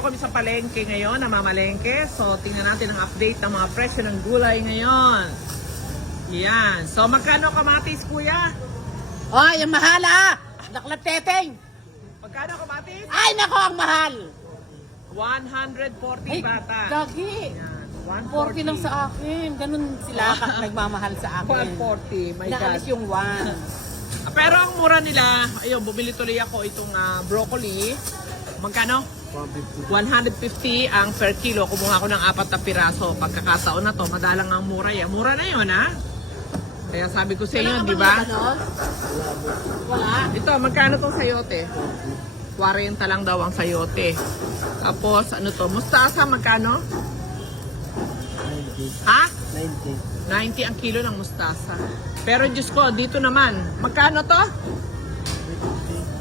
nandito kami sa palengke ngayon, namamalengke. So, tingnan natin ang update ng mga presyo ng gulay ngayon. Yan. So, magkano kamatis, kuya? Oh, yung mahal ah! Naklat-teteng! Magkano kamatis? Ay, nako, ang mahal! 140 Ay, bata. Dagi! Yan. 40 lang sa akin. Ganun sila nagmamahal sa akin. 140. My God. Naalis yung 1. Pero ang mura nila, ayun, bumili tuloy ako itong broccoli. Magkano? 150 ang per kilo. Kumuha ako ng 4 na piraso. Pagkakataon na to, madalang ang mura yan. Mura na yun, ha? Kaya sabi ko sa inyo, di ba? Wala. Ito, magkano tong sayote? 40 lang daw ang sayote. Tapos, ano to? Mustasa, magkano? 90. Ha? 90. 90 ang kilo ng mustasa. Pero Diyos ko, dito naman, magkano to?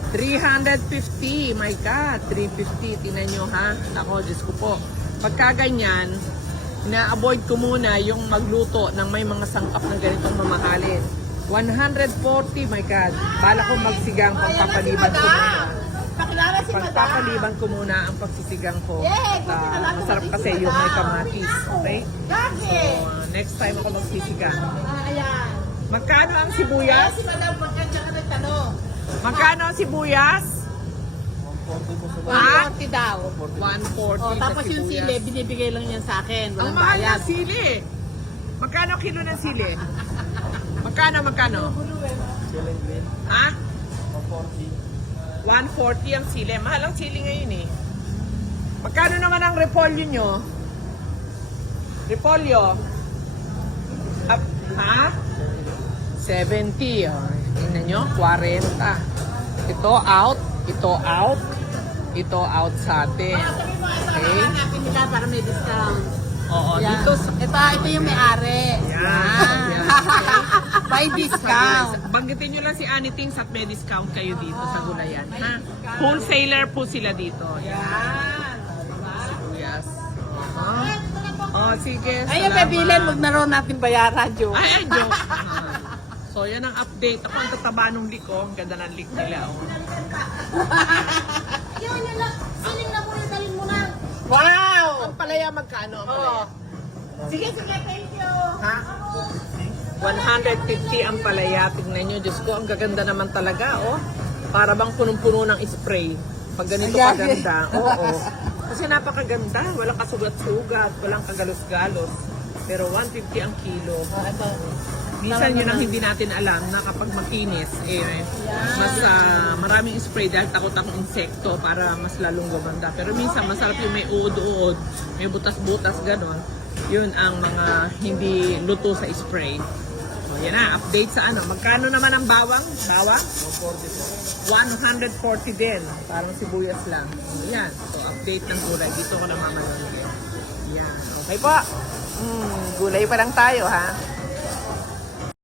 350. My God, 350. Tingnan nyo ha. Ako, Diyos ko po. Pagka ganyan, ina-avoid ko muna yung magluto ng may mga sangkap ng ganitong mamahalin. 140, my God. Bala ko magsigang, pagpapaliban ko muna. Pakilala si Madam. Pagpapaliban ko muna ang pagsisigang ko. Yay! At, masarap kasi yung may kamatis. Okay? Dagi! So, next time ako magsisigang. Ayan. Magkano ang sibuyas? Si Madam, pagkantsa ka nagtanong. Magkano ang sibuyas? 140 po sa Ah? 140 daw. 140 Oh, sa tapos yung sibuyas. sili, binibigay lang yan sa akin. Ang Walang mahal bayad. ng sili. Magkano kilo ng sili? Magkano? Ceiling green. Ha? 140. 140 ang sili. Mahal ang sili ngayon eh. Magkano naman ang repolyo nyo? Repolyo? Ha? 70. Oh. Tingnan nyo, 40. Ito out. Ito out. Ito out sa atin. Okay? Hanapin nila para may discount. Oo, Yan. dito. Ito yung may-ari. Yan. May discount. Banggitin nyo lang si Anitings at may discount kayo dito sa gulayan. Ha? Wholesaler po sila dito. Yan. Yes. Oh, sige. Ayun, pabilin. Huwag na raw natin bayaran, Jo. Ay, joke. So, yan ang update. Ako ang tataba nung liko. Ang ganda ng lik nila. Oh. Yun, yun lang. Siling na po yung dalhin mo na. Wow! Ang palaya magkano? Ang palaya? Sige, thank you. Ha? 150 ang palaya. Tignan nyo, Diyos ko, ang gaganda naman talaga, oh. Para bang punong-puno ng spray. Pag ganito Ayan. kaganda. Oo. Kasi napakaganda. Walang kasugat-sugat. Walang kagalos-galos. Pero 150 ang kilo. Ito. Minsan yun ang hindi natin alam na kapag makinis, mas maraming spray dahil takot akong insekto para mas lalong gumanda. Pero minsan masarap yung may uod-uod, may butas-butas, ganon. Yun ang mga hindi luto sa spray. So, yan na, update sa ano. Magkano naman ang bawang? Bawang? 140 din. Parang sibuyas lang. So, yan. So, update ng gulay. Dito ko na mamalangin. Yan. Okay po. Gulay pa lang tayo, ha?